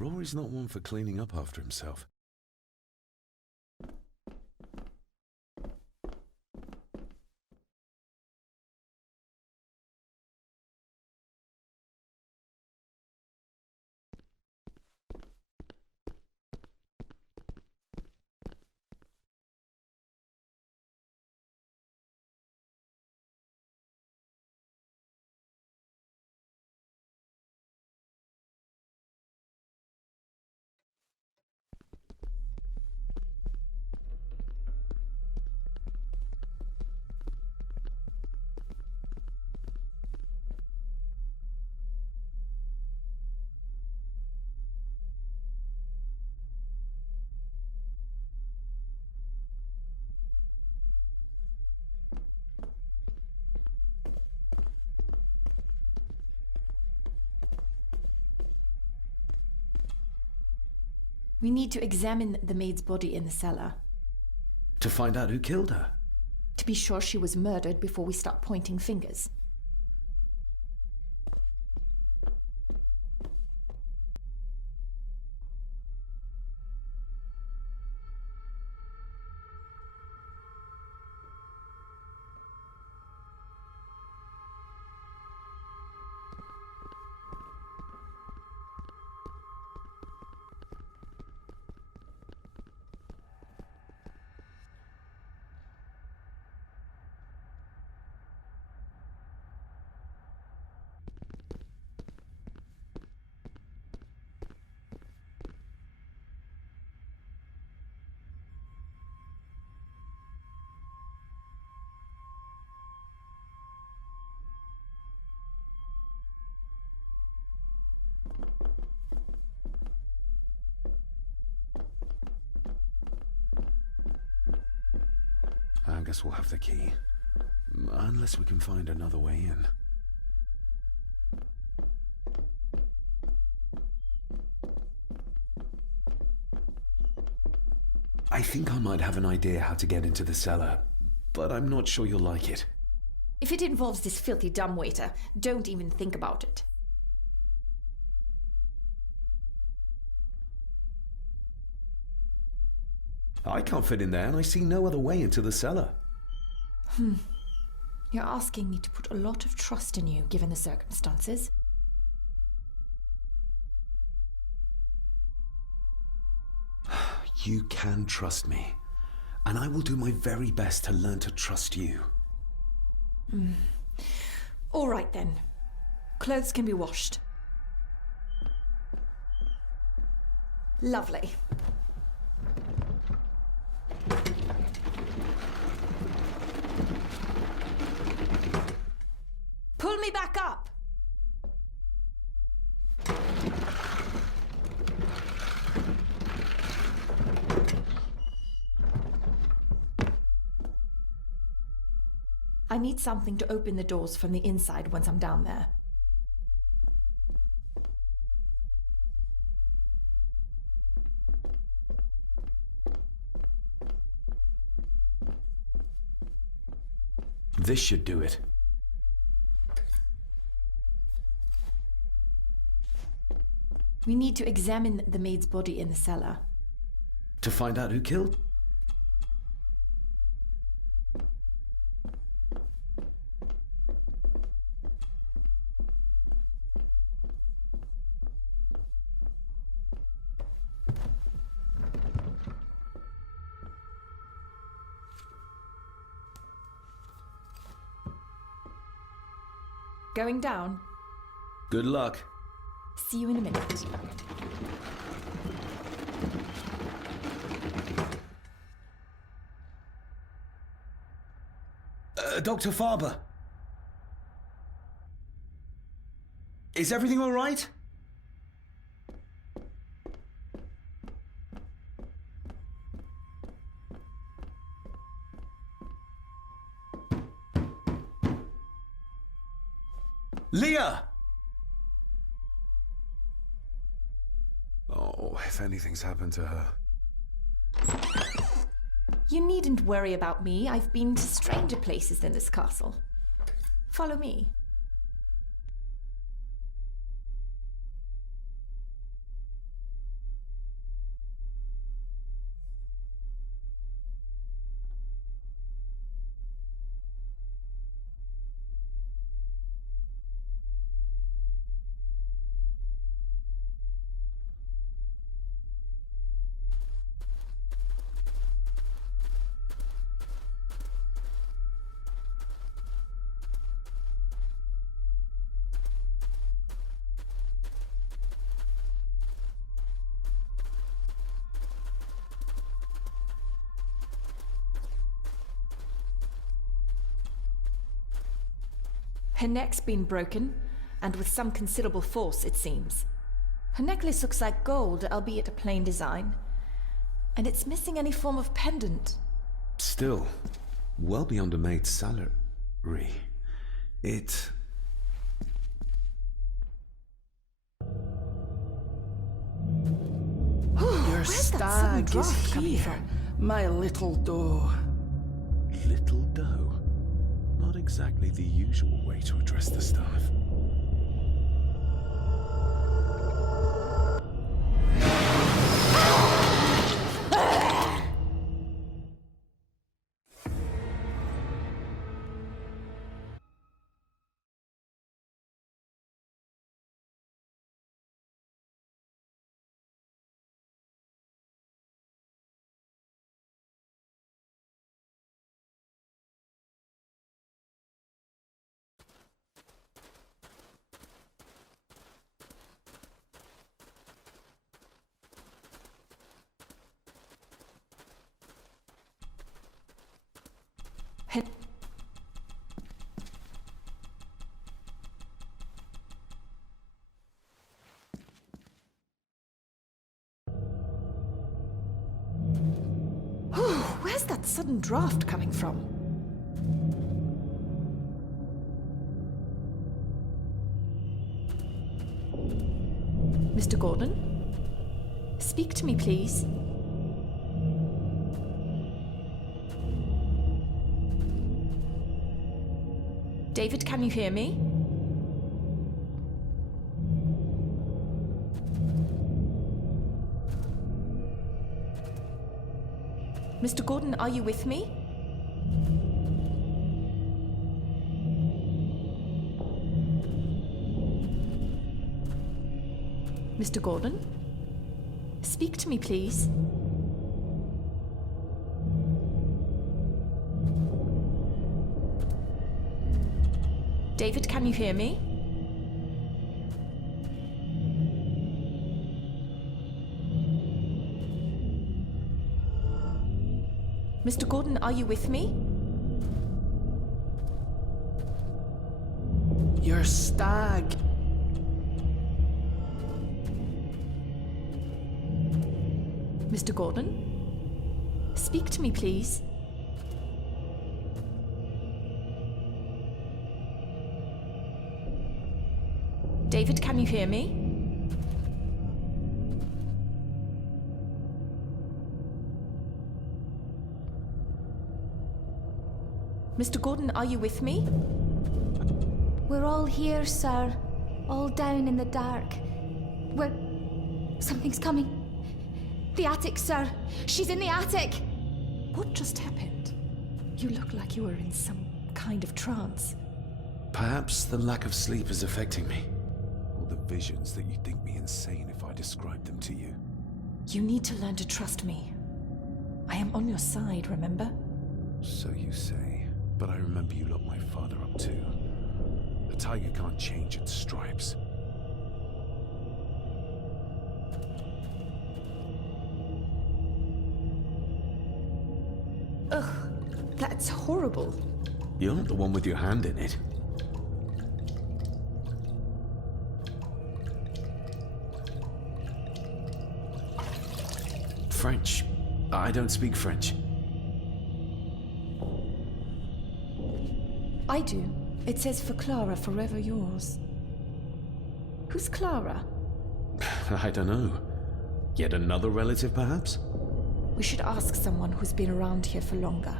Rory's not one for cleaning up after himself. We need to examine the maid's body in the cellar. To find out who killed her? To be sure she was murdered before we start pointing fingers. I guess we'll have the key. Unless we can find another way in. I think I might have an idea how to get into the cellar, but I'm not sure you'll like it. If it involves this filthy dumbwaiter, don't even think about it. I can't fit in there, and I see no other way into the cellar. You're asking me to put a lot of trust in you, given the circumstances. You can trust me, and I will do my very best to learn to trust you. All right then. Clothes can be washed. Lovely. Pull me back up! I need something to open the doors from the inside once I'm down there. This should do it. We need to examine the maid's body in the cellar. To find out who killed? Going down? Good luck. See you in a minute. Dr. Farber. Is everything all right? Leah! Oh, if anything's happened to her. You needn't worry about me. I've been to stranger places than this castle. Follow me. Her neck's been broken, and with some considerable force, it seems. Her necklace looks like gold, albeit a plain design. And it's missing any form of pendant. Still, well beyond a maid's salary. It... Your Where's that sudden stag is draft coming here, from? my little doe. Little doe. Not exactly the usual way to address the staff. Hen- Where's that sudden draft coming from? Mr. Gordon? Speak to me, please. David, can you hear me? Mr. Gordon, are you with me? Mr. Gordon? Speak to me, please. David, can you hear me? Mr. Gordon, are you with me? Your stag. Mr. Gordon? Speak to me, please. David, can you hear me? Mr. Gordon, are you with me? We're all here, sir. All down in the dark. We're... Something's coming. The attic, sir. She's in the attic. What just happened? You look like you were in some kind of trance. Perhaps the lack of sleep is affecting me. Or the visions that you'd think me insane if I described them to you. You need to learn to trust me. I am on your side, remember? So you say. But I remember you locked my father up too. A tiger can't change its stripes. Ugh, that's horrible. You're not the one with your hand in it. French. I don't speak French. I do. It says for Clara, forever yours. Who's Clara? I don't know. Yet another relative, perhaps? We should ask someone who's been around here for longer.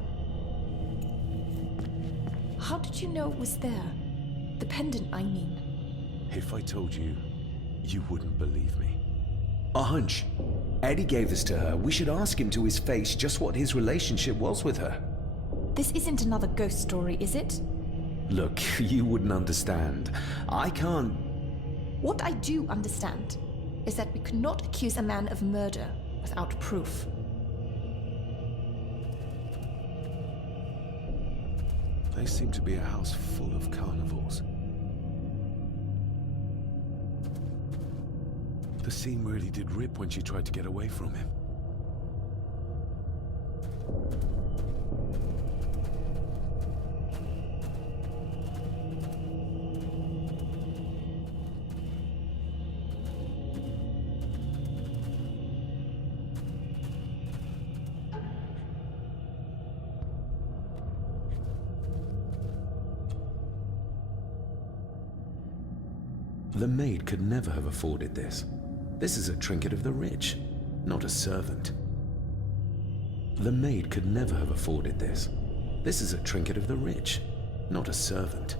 How did you know it was there? The pendant, I mean. If I told you, you wouldn't believe me. A hunch. Eddie gave this to her. We should ask him to his face just what his relationship was with her. This isn't another ghost story, is it? Look, you wouldn't understand. I can't... What I do understand is that we could not accuse a man of murder without proof. They seem to be a house full of carnivores. The scene really did rip when she tried to get away from him. The maid could never have afforded this. This is a trinket of the rich, not a servant. The maid could never have afforded this. This is a trinket of the rich, not a servant.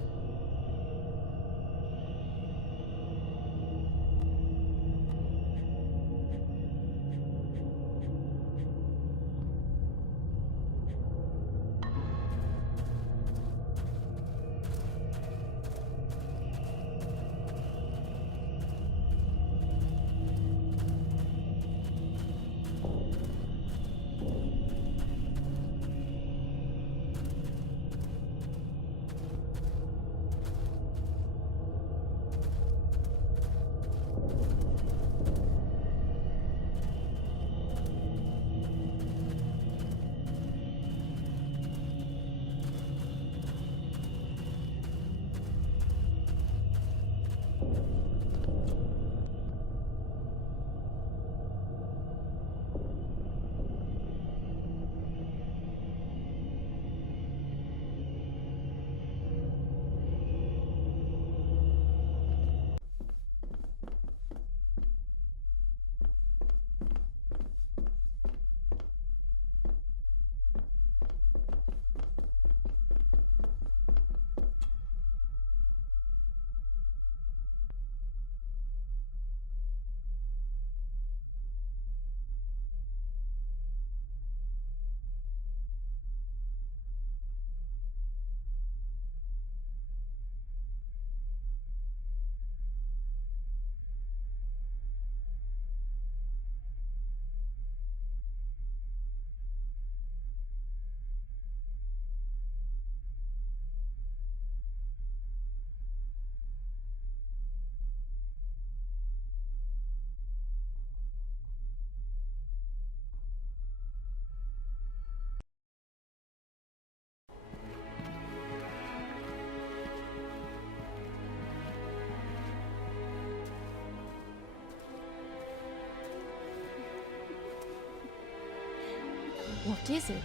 What is it?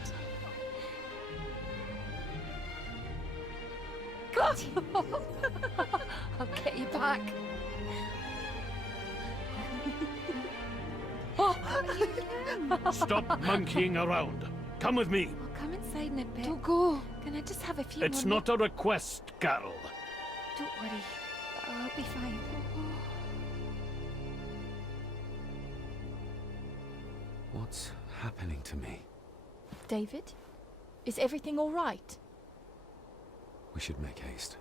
I'll get you back. Stop monkeying around. Come with me. I'll come inside in a bit. Don't go. Can I just have a few It's more not a request, Carol. Don't worry. I'll be fine. What's happening to me? David? Is everything all right? We should make haste.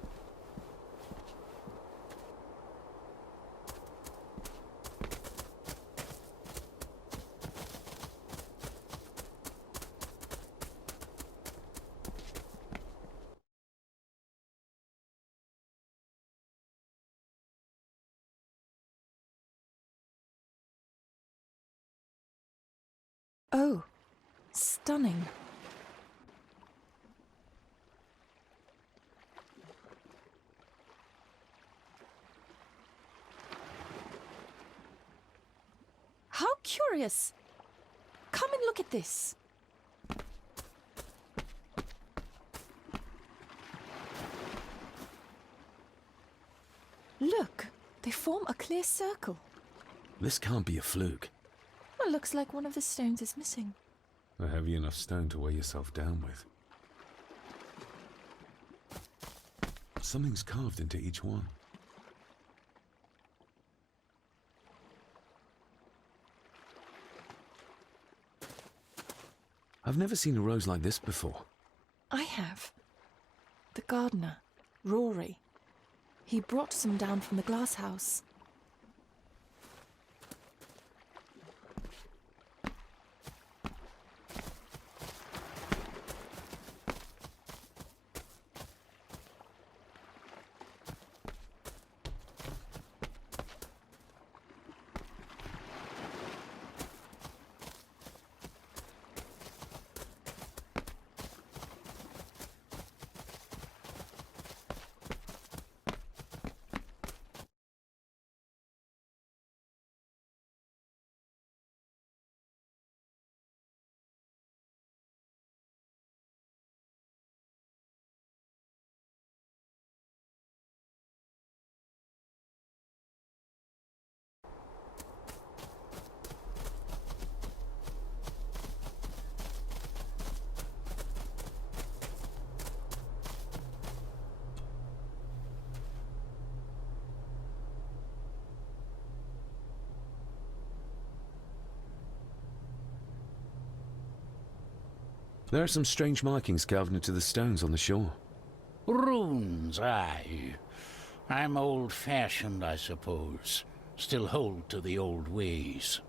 Oh, stunning. How curious. Come and look at this. Look, they form a clear circle. This can't be a fluke. Well, looks like one of the stones is missing. A heavy enough stone to weigh yourself down with. Something's carved into each one. I've never seen a rose like this before. I have. The gardener, Rory. He brought some down from the glass house. There are some strange markings carved into the stones on the shore. Runes, aye. I'm old-fashioned, I suppose. Still hold to the old ways.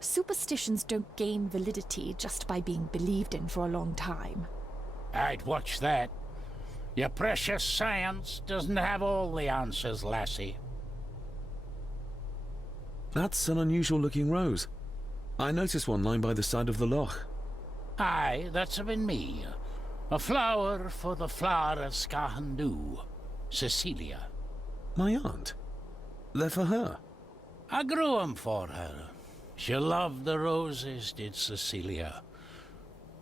Superstitions don't gain validity just by being believed in for a long time. I'd watch that. Your precious science doesn't have all the answers, lassie. That's an unusual-looking rose. I noticed one lying by the side of the loch. Aye, that's been me. A flower for the flower of Skahandu, Cecilia. My aunt? They're for her. I grew 'em for her. She loved the roses, did Cecilia.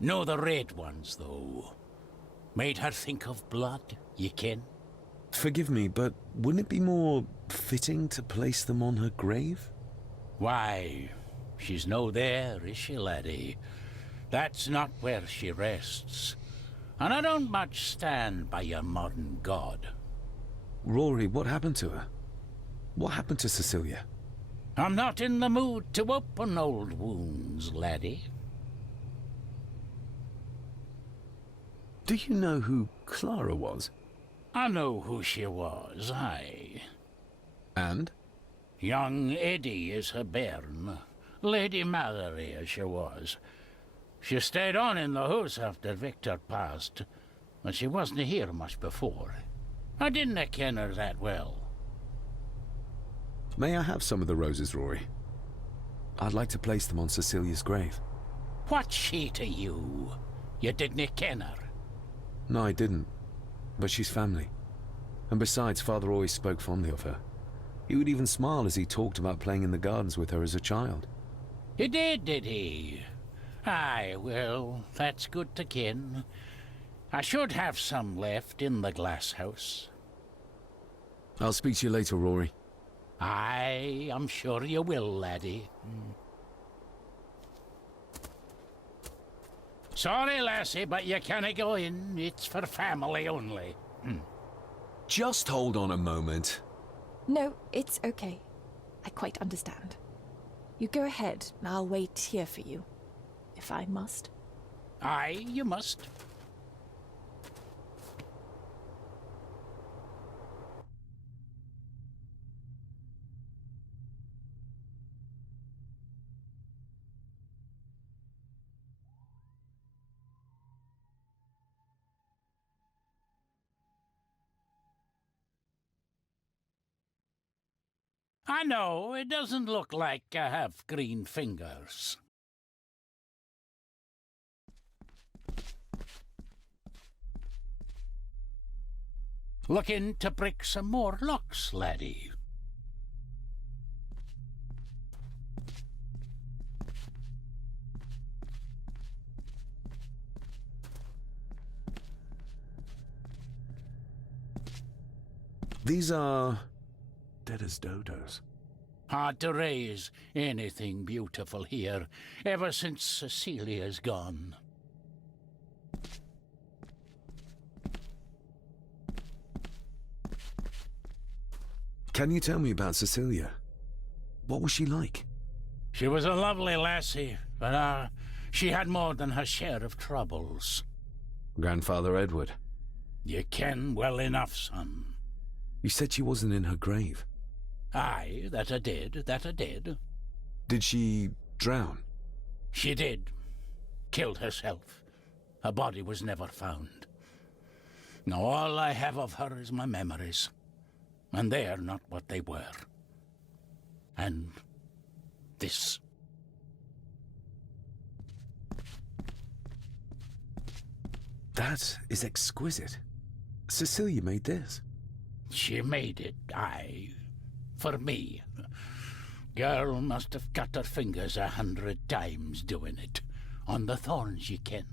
No the red ones, though. Made her think of blood, ye ken. Forgive me, but wouldn't it be more fitting to place them on her grave? Why, she's no there, is she, laddie? That's not where she rests. And I don't much stand by your modern god. Rory, what happened to her? What happened to Cecilia? I'm not in the mood to open old wounds, laddie. Do you know who Clara was? I know who she was, aye. And? Young Eddie is her bairn. Lady Mallory, as she was. She stayed on in the house after Victor passed, but she wasn't here much before. I didn't ken her that well. May I have some of the roses, Rory? I'd like to place them on Cecilia's grave. What's she to you? You didn't ken her? No, I didn't. But she's family. And besides, Father always spoke fondly of her. He would even smile as he talked about playing in the gardens with her as a child. He did he? Aye, well, that's good to ken. I should have some left in the glass house. I'll speak to you later, Rory. Aye, I'm sure you will, laddie. Sorry, lassie, but you can't go in. It's for family only. Just hold on a moment. No, it's okay. I quite understand. You go ahead, and I'll wait here for you, if I must. Aye, you must. I know, it doesn't look like I have green fingers. Looking to break some more locks, laddie. These are dead as dodos. Hard to raise anything beautiful here, ever since Cecilia's gone. Can you tell me about Cecilia? What was she like? She was a lovely lassie, but she had more than her share of troubles. Grandfather Edward. You ken well enough, son. You said she wasn't in her grave. Aye, that I did. Did she drown? She did. Killed herself. Her body was never found. Now all I have of her is my memories. And they're not what they were. And this. That is exquisite. Cecilia made this. She made it, aye. For me. Girl must have cut her fingers 100 times doing it. On the thorns, ye ken.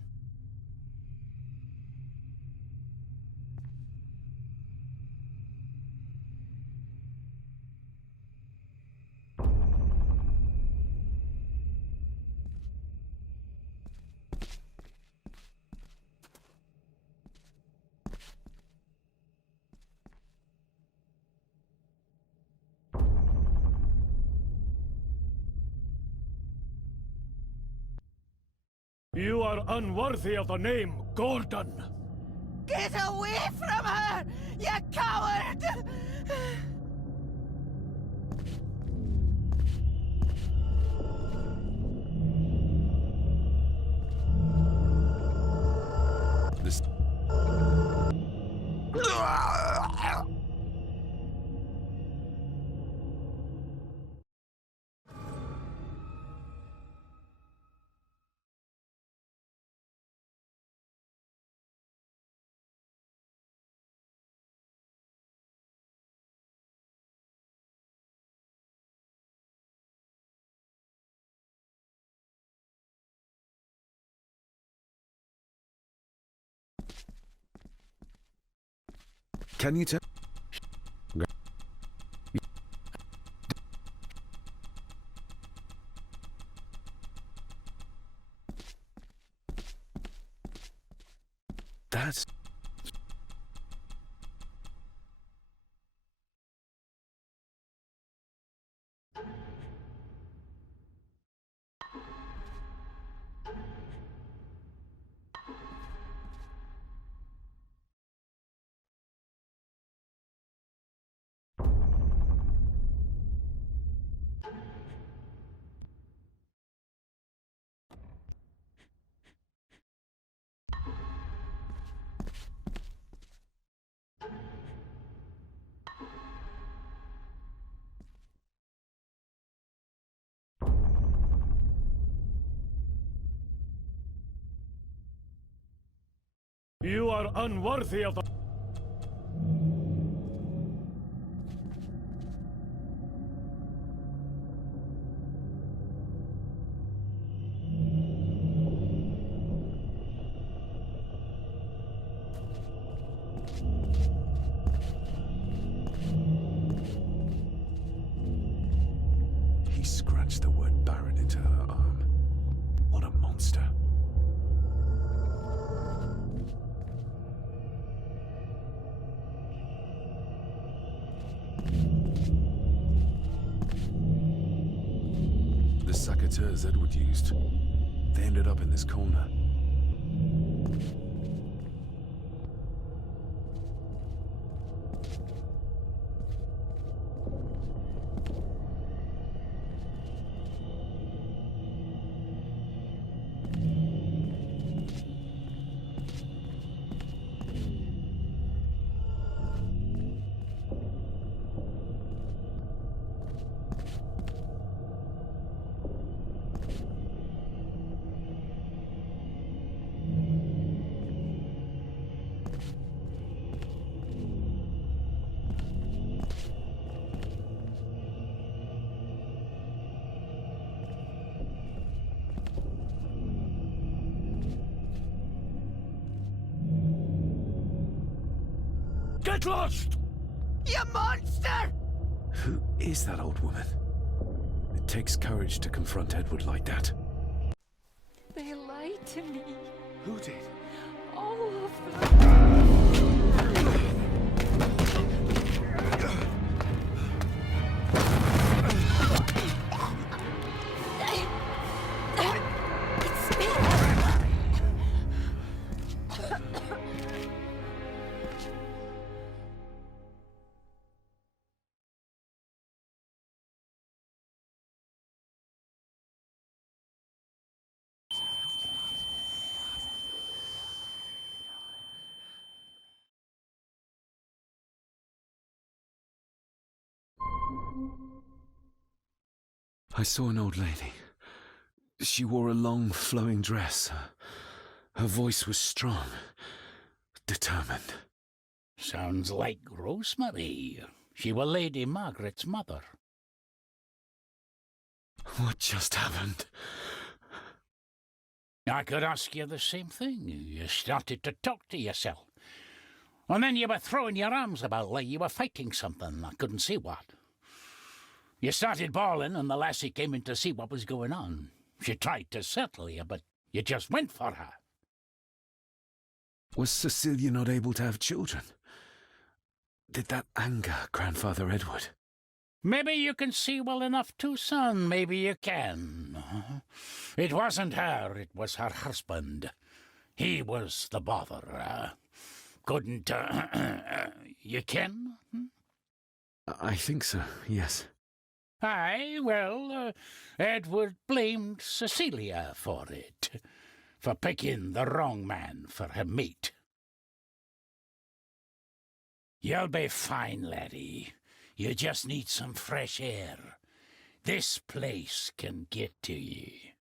You are unworthy of the name Gordon. Get away from her, you coward! This. Can you tell? That's. You are unworthy of the... He scratched the word Baron into her arm. What a monster. The saboteurs Edward used. They ended up in this corner. Get lost! You monster! Who is that old woman? It takes courage to confront Edward like that. They lied to me. Who did? All of them. It's me! I saw an old lady. She wore a long, flowing dress. Her voice was strong, determined. Sounds like Rosemary. She were Lady Margaret's mother. What just happened? I could ask you the same thing. You started to talk to yourself. And then you were throwing your arms about like you were fighting something. I couldn't see what. You started bawling and the lassie came in to see what was going on. She tried to settle you, but you just went for her. Was Cecilia not able to have children? Did that anger Grandfather Edward? Maybe you can see well enough too, son. Maybe you can. It wasn't her, it was her husband. He was the bother. Couldn't, you ken? I think so, yes. Aye, well, Edward blamed Cecilia for it, for picking the wrong man for her mate. You'll be fine, laddie. You just need some fresh air. This place can get to ye.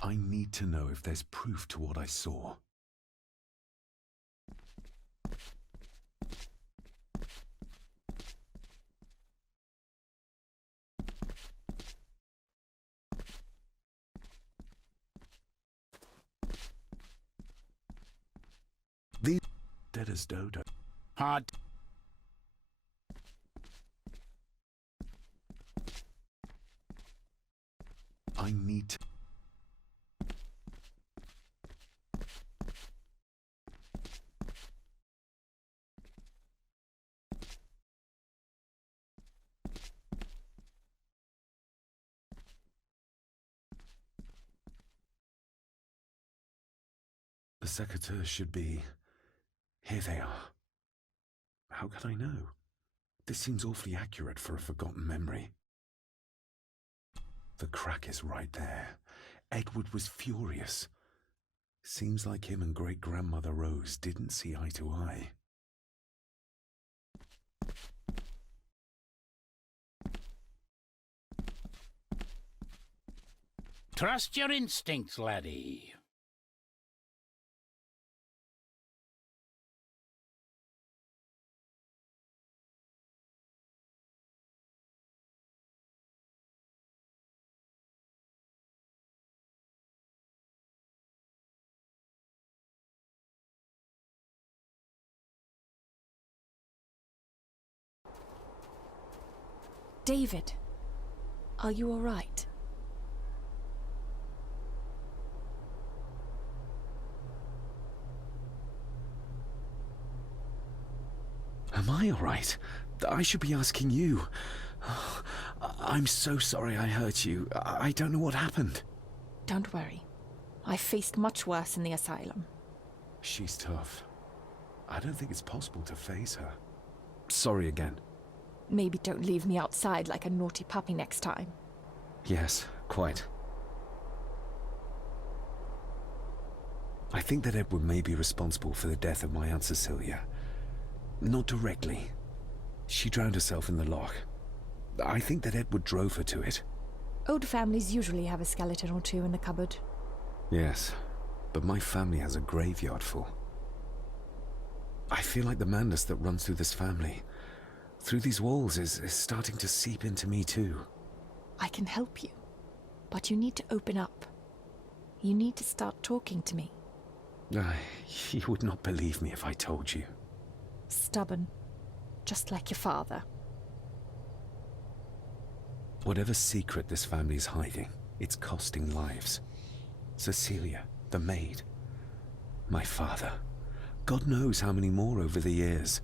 I need to know if there's proof to what I saw. These dead as dodo. Hard. I need to... The secateurs should be... Here they are. How could I know? This seems awfully accurate for a forgotten memory. The crack is right there. Edward was furious. Seems like him and great-grandmother Rose didn't see eye to eye. Trust your instincts, laddie. David, are you all right? Am I all right? I should be asking you. I'm so sorry I hurt you. I don't know what happened. Don't worry. I faced much worse in the asylum. She's tough. I don't think it's possible to face her. Sorry again. Maybe don't leave me outside like a naughty puppy next time. Yes, quite. I think that Edward may be responsible for the death of my Aunt Cecilia. Not directly. She drowned herself in the loch. I think that Edward drove her to it. Old families usually have a skeleton or two in the cupboard. Yes, but my family has a graveyard full. I feel like the madness that runs through this family, through these walls, is starting to seep into me too. I can help you, but you need to open up. You need to start talking to me. You would not believe me if I told you. Stubborn, just like your father. Whatever secret this family is hiding, it's costing lives. Cecilia, the maid, my father. God knows how many more over the years.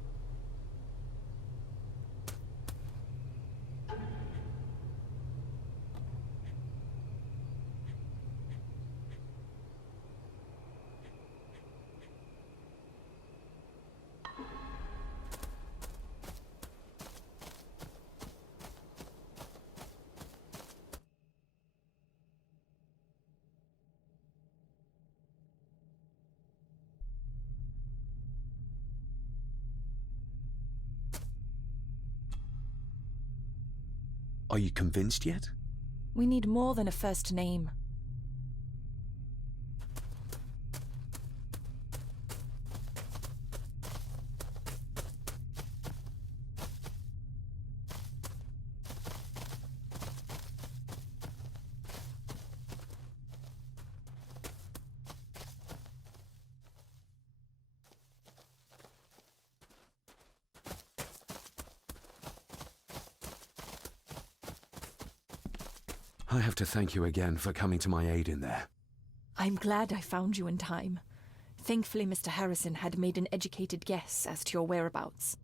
Are you convinced yet? We need more than a first name. I have to thank you again for coming to my aid in there. I'm glad I found you in time. Thankfully, Mr. Harrison had made an educated guess as to your whereabouts.